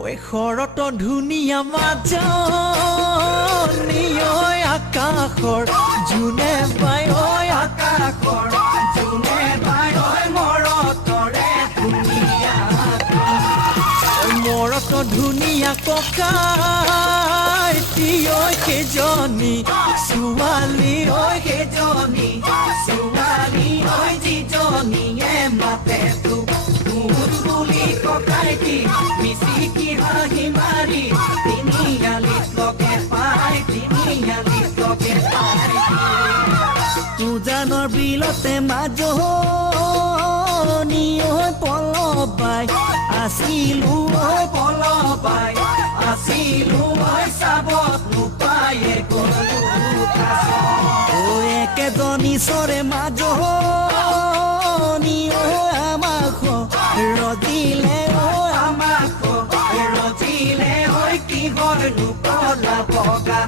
ঐ শৰত ধুনীয়া মাজনী ঐ আকাশৰ জোনে বাই ঐ আকাশৰ জোনে বাই ঐ মৰতৰে ধুনীয়া মৰত ধুনীয়া ককাইতি ঐ সেইজনী ছোৱালী ঐ সেইজনী ছোৱালী ঐ যিজনীয়ে মাতে তোক বুলি ককাইতি মিচিকি হাঁহি মাৰি তিনিআলিত লগে পাই তিনিআলিত লগে পাই উজানৰ বিলতে মাজনী ঐ পলবাই আছিলো ঐ পলবাই আছিলো ঐ চাবত নোপায়ে গলো ঐ একেজনী চৰে মাজনী ঐ আমাক ৰজিলে ঐ আমাক ৰজিলে ঐ কিহৰ নুকলা বগা